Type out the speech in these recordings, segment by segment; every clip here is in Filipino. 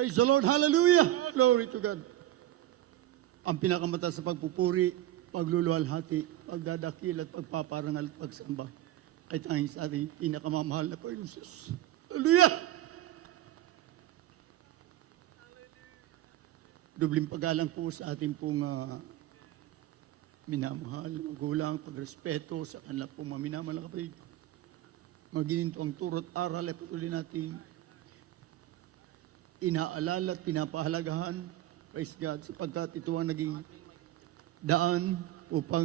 Praise the Lord. Hallelujah. Glory to God. Ang pinakamataas sa pagpupuri, pagluluwalhati, pagdadakil at pagpaparangal at pagsamba ay tanging sa ating pinakamamahal na Panginoon Jesus. Hallelujah. Dubling paggalang po sa ating pong minamahal, magulang, pagrespeto sa kanila pong minamahal na kapatid. Magininto ang turot aral ay patuloy nating inaalala at pinapahalagahan. Praise God, sapagkat ito ang naging daan upang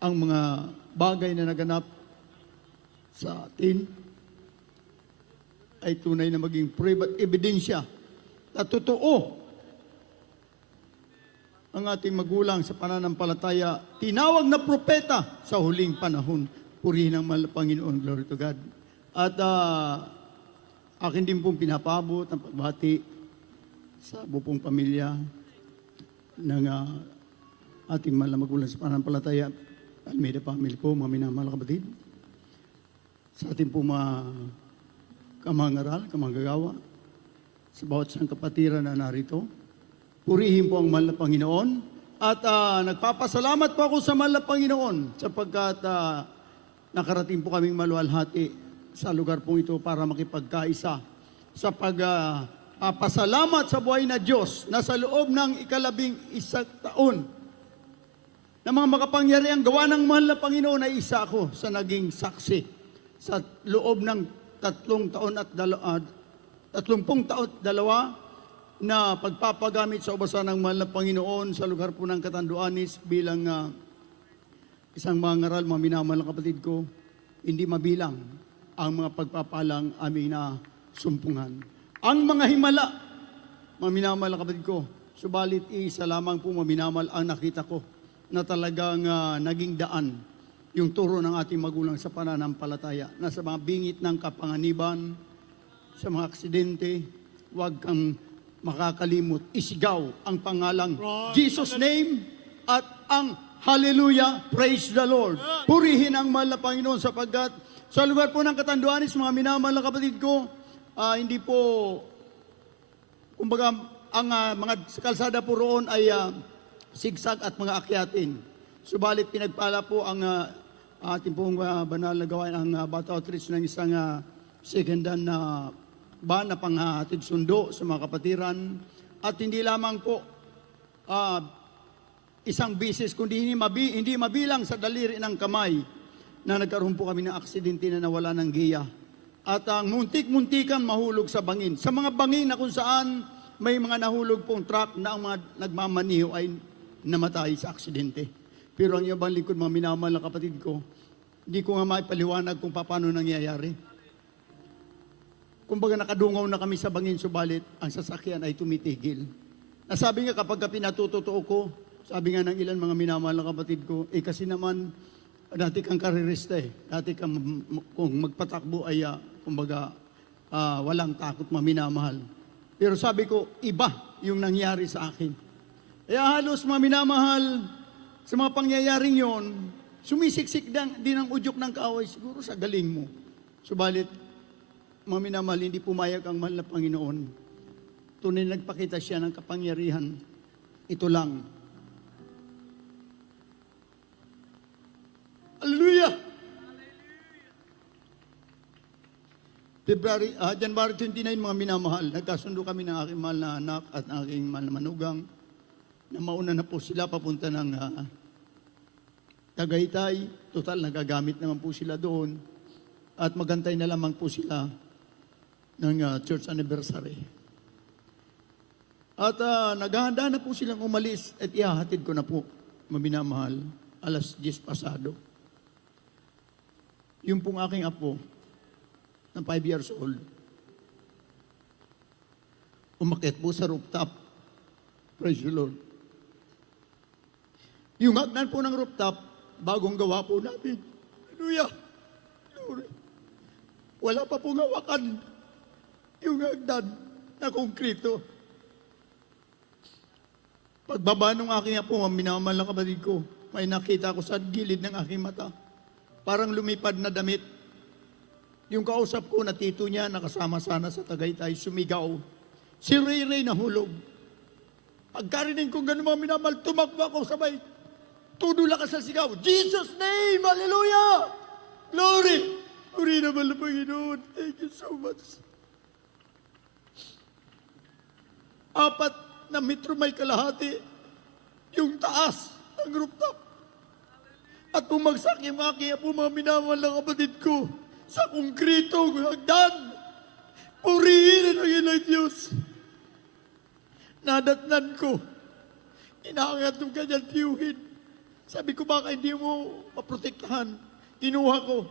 ang mga bagay na naganap sa atin ay tunay na maging proof at ebidensya na totoo ang ating magulang sa pananampalataya, tinawag na propeta sa huling panahon. Purihin ang mahal na Panginoon. Glory to God. At akin din pong pinapabot ang pagbati sa buong pamilya ng ating mahal na magulang sa pananampalataya, Almeida family po, mga minamahal na kapatid. Sa ating pong mga kamangaral, kamanggagawa, sa bawat isang kapatiran na narito, purihin po ang mahal na Panginoon. At nagpapasalamat po ako sa mahal na Panginoon sapagkat nakarating po kaming maluwalhati sa lugar pong ito para makipagkaisa sa pagpapasalamat sa buhay na Diyos na sa loob ng 11 taon na mga makapangyariang gawa ng mahal na Panginoon ay isa ako sa naging saksi sa loob ng 30 taon at 30 taon, na pagpapagamit sa ubasan ng mahal na Panginoon sa lugar po ng Catanduanes bilang isang mangaral, mga minamahal na kapatid ko, hindi mabilang ang mga pagpapalang aming na sumpungan. Ang mga himala, mga minamahal na kapatid ko, subalit isa lamang po mga minamahal ang nakita ko na talagang naging daan yung turo ng ating magulang sa pananampalataya na sa mga bingit ng kapanganiban, sa mga aksidente, huwag kang makakalimot, isigaw ang pangalang Jesus name at ang Hallelujah, praise the Lord. Purihin ang mahal na Panginoon sapagkat sa lugar po ng Catanduanes, mga minamahal na kapatid ko, hindi po, kumbaga, ang mga kalsada po roon ay sigsag at mga akyatin. Subalit pinagpala po ang ating pong banal na gawain, ang Bata Outreach ng isang second hand na ba na panghatid sundo sa mga kapatiran at hindi lamang po isang bisis kundi hindi mabilang sa daliri ng kamay na nagkaroon po kami ng aksidente na nawala ng giya at ang muntik-muntikan mahulog sa bangin. Sa mga bangin na kung saan may mga nahulog pong truck na ang mga nagmamaniho ay namatay sa aksidente. Pero ang ibang lingkod, mga minamahal na kapatid ko, hindi ko nga maipaliwanag kung paano nangyayari. Kumbaga nakadungaw na kami sa bangin, subalit ang sasakyan ay tumitigil. Nasabi nga kapag pinatutotoo ko, sabi nga ng ilan mga minamahal na kapatid ko, kasi naman, dati kang karirista dati kang kung magpatakbo ay, kumbaga, walang takot maminamahal. Pero sabi ko, iba yung nangyari sa akin. Kaya halos mga minamahal, sa mga pangyayaring yon, sumisiksik din ang udyok ng kaaway, siguro sa galing mo. Subalit, mga minamahal, hindi pumayag ang mahal na Panginoon. Tunay nagpakita siya ng kapangyarihan. Ito lang. Hallelujah! January 29, mga minamahal, nagkasundo kami ng aking mahal na anak at aking mahal na manugang na mauna na po sila papunta ng Tagaytay. Total, nagagamit naman po sila doon at magantay na lamang po sila ng church anniversary. At naghahanda na po silang umalis at ihahatid ko na po, maminamahal, 10:00 pasado. Yung pong aking apo, na 5 years old, umakyat po sa rooftop. Praise the Lord. Yung hagdan po ng rooftop, bagong gawa po natin. Hallelujah. Glory. Wala pa pong hawakan yung hagdan na konkrito. Pagbaba nung aking apo, minamahal na kapatid ko, may nakita ko sa gilid ng aking mata. Parang lumipad na damit. Yung kausap ko na tito niya, nakasama sana sa Tagaytay, sumigaw. Si Ray Ray nahulog. Pagkarinig kong ganun mga minamahal, tumakbo ako sabay. Tudula ka sa sigaw. Jesus name! Hallelujah! Glory! Glory naman na Panginoon. Thank you so much. 4 na metro may kalahati. Yung taas ng rooftop. At bumagsak yung aking apo, mga minamahal ng kapatid ko, sa konkretong hagdan. Purihin ang ilang Diyos. Nadatnan ko. Inaangat ng kanyang tiyuhin. Sabi ko, baka hindi mo maprotektahan. Kinuha ko.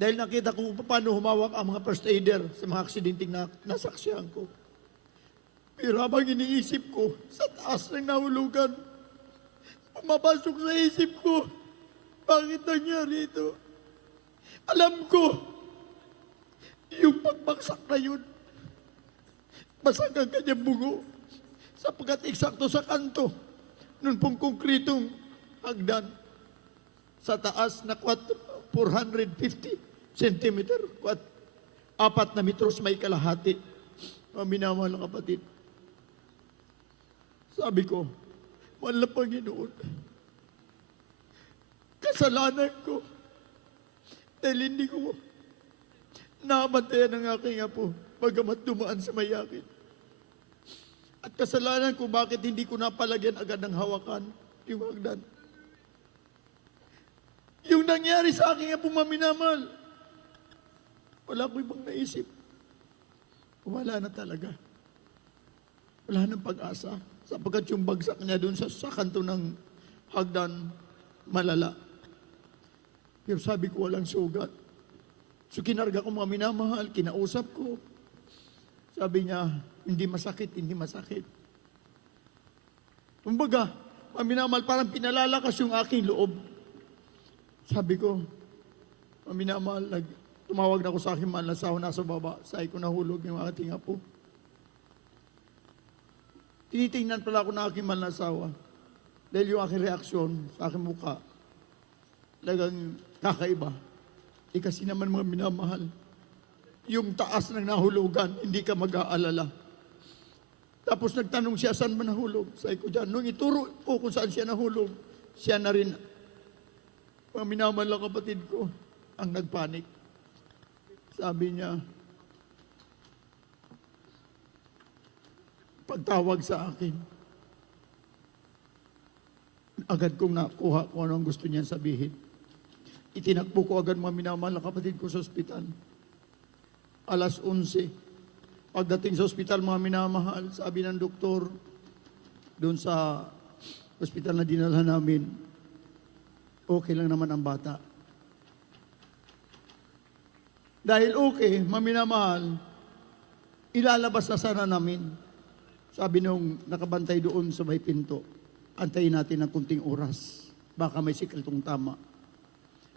Dahil nakita ko paano humawak ang mga first aider sa mga aksidenteng na nasaksihan ko. Pero habang iniisip ko, sa taas ng nahulugan, pumapasok sa isip ko, bakit nangyari ito? Alam ko, yung pagbagsak na yun, basag ang kanyang bungo, sapagkat eksakto sa kanto, nun pong konkretong hagdan, sa taas na 450 centimeter, 4 na metros may kalahati, mga minamahal na kapatid. Sabi ko, wala Panginoon, kasalanan ko, dahil hindi ko nabantayan ang aking apo, bagamat dumaan sa mayakin. At kasalanan ko, bakit hindi ko napalagyan agad ng hawakan yung hagdan. Yung nangyari sa aking apo, maminamal, wala ko ibang naisip. Wala na talaga. Wala nang pag-asa. Sapagkat yung bagsak niya doon sa kanto ng hagdan, malala. Pero sabi ko, walang sugat. So kinarga ko mga minamahal, kinausap ko. Sabi niya, hindi masakit, hindi masakit. Kumbaga, mga minamahal, parang pinalalakas yung aking loob. Sabi ko, mga minamahal, tumawag na ako sa aking mahal na asawa, nasa baba. Sabi ko, nahulog yung ating apo. Tinitingnan pala ako ng aking mahal na asawa. Dahil yung aking reaksyon sa aking mukha, talagang kakaiba. Kasi naman mga minamahal, yung taas ng nahulugan, hindi ka mag-aalala. Tapos nagtanong siya, saan ba nahulog? Sabi ko dyan, nung ituro ko kung saan siya nahulog, siya na rin, mga minamahal na kapatid ko, ang nagpanik. Sabi niya, pagtawag sa akin, agad kong nakuha kung ano ang gusto niyan sabihin. Itinakbo ko agad mga minamahal na kapatid ko sa ospital. 11:00. Pagdating sa ospital mga minamahal, sabi ng doktor, doon sa ospital na dinala namin, okay lang naman ang bata. Dahil okay, mga minamahal, ilalabas na sana namin. Sabi nung nakabantay doon sa may pinto, antayin natin ng kunting oras. Baka may sikretong tama.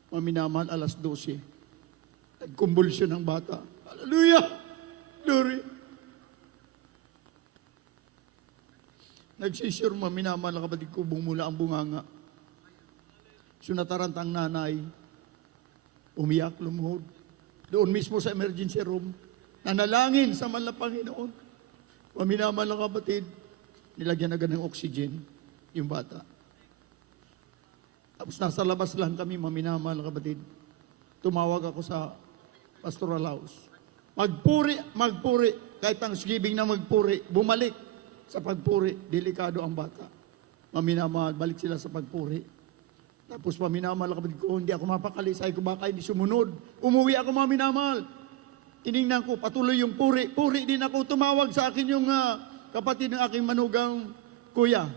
Mga minamahal, 12:00. Nagkumbulsyon ang bata. Hallelujah! Glory! Nagsisure mga minamahal na kapatid ko, bumula ang bunganga. So nataranta ang nanay, umiyak, lumuhod. Doon mismo sa emergency room, nanalangin sa mahal na Panginoon. Mga minamahal na kapatid, nilagyan agad ng oxygen yung bata. Tapos nasa labas lang kami, mga minamahal na kapatid. Tumawag ako sa pastoral house. Magpuri, kahit Thanksgiving na magpuri, bumalik sa pagpuri, delikado ang bata. Mga minamahal, balik sila sa pagpuri. Tapos mga minamahal na kapatid ko, hindi ako mapakali, sabi ko baka hindi sumunod. Umuwi ako mga minamahal. Tinignan ko, patuloy yung puri. Puri din ako, tumawag sa akin yung kapatid ng aking manugang kuya.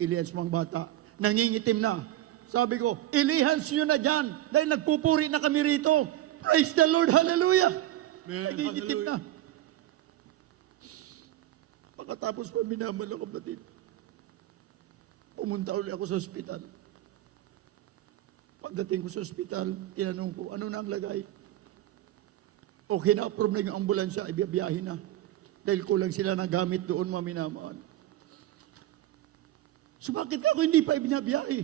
Ilihans mga bata, nangingitim na. Sabi ko, ilihans nyo na dyan, dahil nagpupuri na kami rito. Praise the Lord, hallelujah! Nangingitim na. Pagkatapos pa minamahal na kapatid, pumunta ulit ako sa ospital. Pagdating ko sa ospital, tinanong ko, ano na ang lagay? Okay na, approve na yung ambulansya, ibiyabiyahin na. Dahil kulang sila na gamit doon, mga minamahal. So bakit ako hindi pa ibinabiyahe?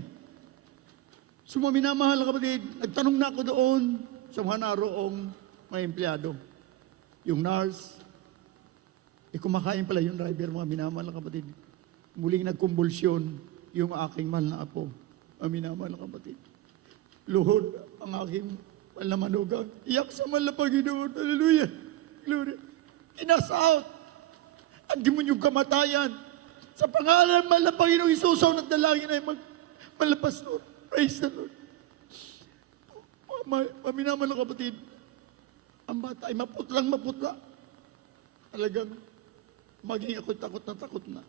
So mga minamahal na kapatid, nagtanong na ako doon, sa mga naroong mga empleyado. Yung nurse, kumakain pala yung driver, mga minamahal na kapatid. Muling nagkumbulsyon yung aking mahal na apo, mga minamahal na kapatid. Luhod ang aking mahal na manugang. Iyak sa mahal na Panginoon. Hallelujah. Glory. Kinas out ang demonyong kamatayan. Sa pangalan ng mahal na Panginoong isusaw ng dalangin ay malapas Lord. Praise the Lord. Maminamahal na kapatid, ang bata ay maputla. Talagang maging ako takot na.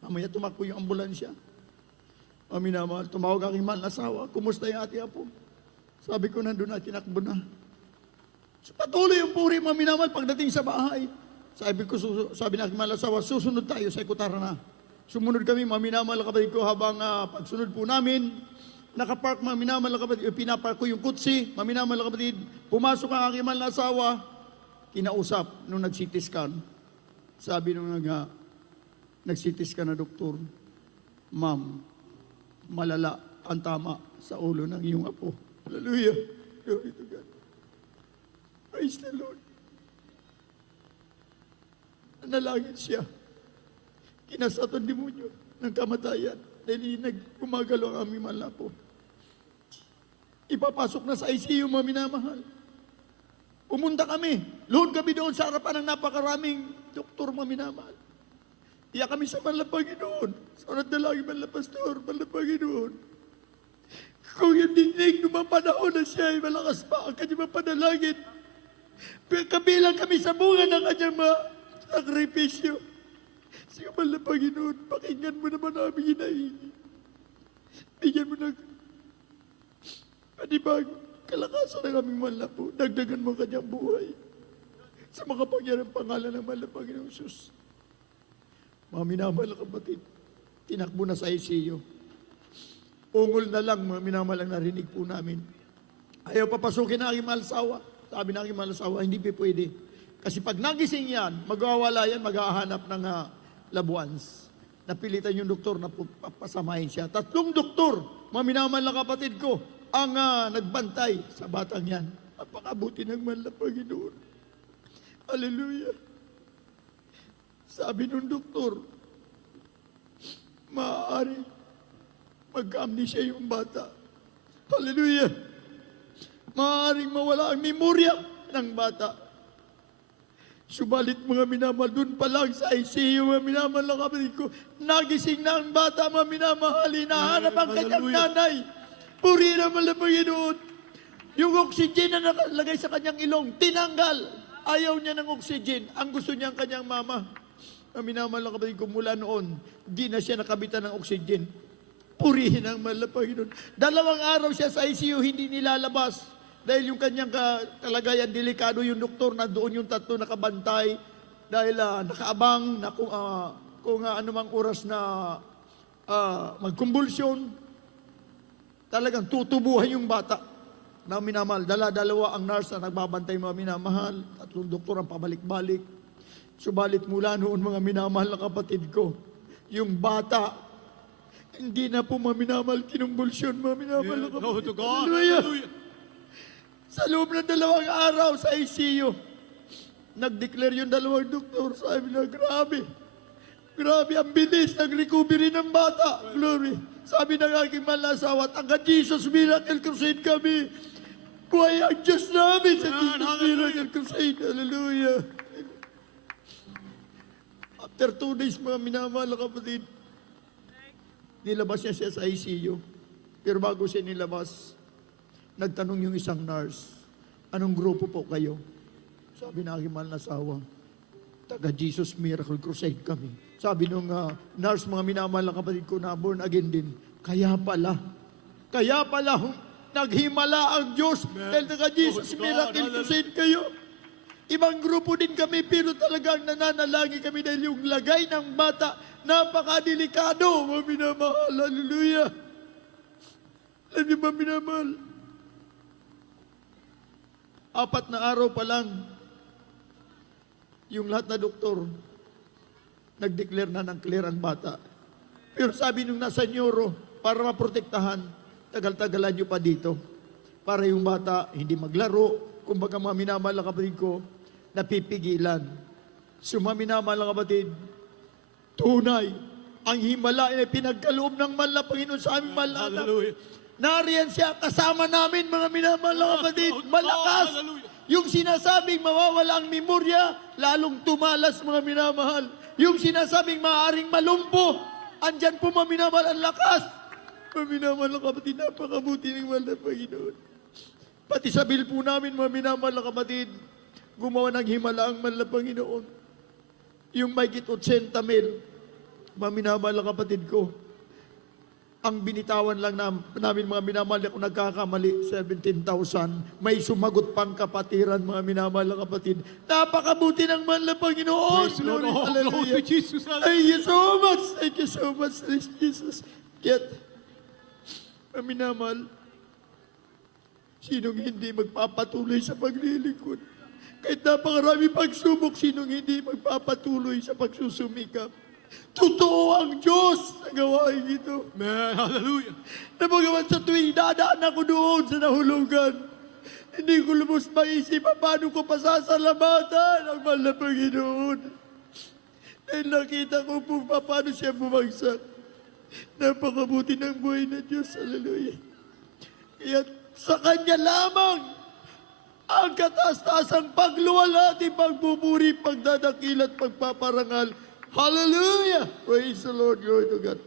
Mamaya tumakbo yung ambulansya. Maminamahal, tumawag aking mahal na asawa. Kumusta yung ate apo? Sabi ko, nandun na, tinakbo na. So, patuloy yung puri, maminamahal, pagdating sa bahay. Sabi na aking mahal na asawa, susunod tayo sa Ikutara na. Sumunod kami, maminamahal kapatid ko, habang pagsunod po namin, nakapark, maminamahal kapatid, pinapark ko yung kutsi, maminamahal kapatid, pumasok ang aking mahal na asawa, kinausap nung nag-CT scan. Sabi nung nag-CT scan na doktor, ma'am, malala ang tama sa ulo ng iyong apo. Hallelujah. Glory to God. Praise the Lord. Nanalangin siya. Kinasat ang demonyo ng kamatayan dahil nagpumagalo ang aming mahal na apo. Ipapasok na sa ICU, mga minamahal. Pumunta kami. Load kami doon sa harapan ng napakaraming doktor, mga minamahal. Iyak kami sa mahal na Panginoon. Sa dalangin, mahal na pastor, mahal na Panginoon. Kung hindi nung mga panahon na siya ay malakas pa ang kanyang mga panalangin, kabilang kami sa bunga ng kanyang mga sakripisyo. Sige, mahal na Panginoon, pakinggan mo naman aming hinahingi. Bigyan mo ng panibag, kalakasan ng aming mahal na po. Dagdagan mo kanyang buhay. Sa makapangyarang pangalan ng mahal na Panginoong Sus. Mga minamahal na kapatid, tinakbo na sa ICU. Ungol na lang, mga minamahal ang narinig po namin. Ayaw papasukin na aking mahal asawa. Sabi na aking mahal asawa, hindi pa pwede. Kasi pag nagising yan, magwawala yan, maghahanap ng labuans. Napilitan yung doktor na papasamahin siya. 3 doktor, mga minamahal na kapatid ko, ang nagbantay sa batang yan. Napakabuti ng mahal na Panginoon. Hallelujah. Sabi nung doktor, maaari mag-amnesia yung bata. Hallelujah. Maaaring mawala ang memorya ng bata. Subalit mga minamahal, dun pa lang sa ICU, mga minamahal na kapatid ko, nagising na ang bata, mga minamahal, hinahanap ang kanyang nanay. Puri naman na Panginoon. Yung oxygen na nakalagay sa kanyang ilong, tinanggal. Ayaw niya ng oxygen. Ang gusto niya ang kanyang mama. Mga minamahal na kapatid ko, mula noon, di na siya nakabitan ng oxygen. Purihin ang mahal na Panginoon. 2 araw siya sa ICU, hindi nilalabas. Dahil yung kanyang kalagayan, delikado yung doktor, na doon yung 3 nakabantay. Dahil nakaabang na kung anumang oras na magkumbulsyon, talagang tutubuhan yung bata na minamahal. Dalawa ang nurse na nagbabantay, mga minamahal. 3 doktor ang pabalik-balik. Subalit mula noon, mga minamahal na kapatid ko, yung bata, hindi na po mga minamahal kinumbulsyon, mga minamahal na kapatid. To God. Hallelujah. Sa loob ng 2 araw sa ICU, nag-declare yung 2 doktor, sabi na, grabe, ang bilis ng recovery ng bata. Glory. Sabi ng aking mahal na asawa, taga Jesus Miracle Crusade kami. Buhay ang Diyos namin sa Jesus Miracle Crusade. Hallelujah. After 2 days, mga minamahal na kapatid, nilabas niya siya sa ICU. Pero bago siya nilabas, nagtanong yung isang nurse, anong grupo po kayo? Sabi na aking mahal na asawa, taga Jesus Miracle Crusade kami. Sabi nung nurse, mga minamahal na kapatid ko na born again din, kaya pala, naghimala ang Diyos dahil taga Jesus Miracle Crusade kayo. Ibang grupo din kami, pero talagang nananalangin kami dahil yung lagay ng bata, napakadelikado, mga minamahal. Hallelujah. Alam niyo, mga minamahal, 4 na araw pa lang, yung lahat na doktor, nag-declare na ng clear ang bata. Pero sabi nung nasa neuro, para maprotektahan, tagal-tagalan nyo pa dito. para yung bata hindi maglaro. Kumbaga mga minamahal na kapatid ko, napipigilan. So mga minamahal na kapatid, tunay, ang himala ay pinagkaloob ng mahal na Panginoon sa aming mahal na anak. Hallelujah. Nariyan siya kasama namin mga minamahal na kapatid. Malakas. Hallelujah. Yung sinasabing mawawala ang memorya, lalong tumalas mga minamahal. Yung sinasabing maaaring malumpo, andyan po mga minamahal ang lakas. Mga minamahal na kapatid, napakabuti ng mahal na Panginoon. Pati sa bill po namin mga minamahal na kapatid, gumawa ng himala ang mahal na Panginoon. Yung may 80 mil, mga minamahal na kapatid ko, ang binitawan lang namin mga minamahal, kung nagkakamali, 17,000. May sumagot pang kapatiran, mga minamahal na kapatid. Napakabuti ng mahal na Panginoon. Praise the Lord. Glory, Oh, hallelujah. glory to Jesus. Thank you so much. Thank you so much, Lord Jesus. Kaya, mga minamahal, sinong hindi magpapatuloy sa paglilingkod? Kahit napakarami pagsubok, sinong hindi magpapatuloy sa pagsusumikap? Totoo ang Diyos sa gawain ito. Man, hallelujah. Na bagaman sa tuwing dadaan ako doon sa nahulugan, hindi ko lubos maisip paano ko pasasalamatan ang mahal na Panginoon. Dahil nakita ko po paano siya bumagsak. Napakabuti ng buhay na Diyos. Hallelujah. Kaya sa Kanya lamang ang kataas-taasang pagluwalhati, pagbuburi, pagdadakil at pagpaparangal. Hallelujah! Praise the Lord, glory to God.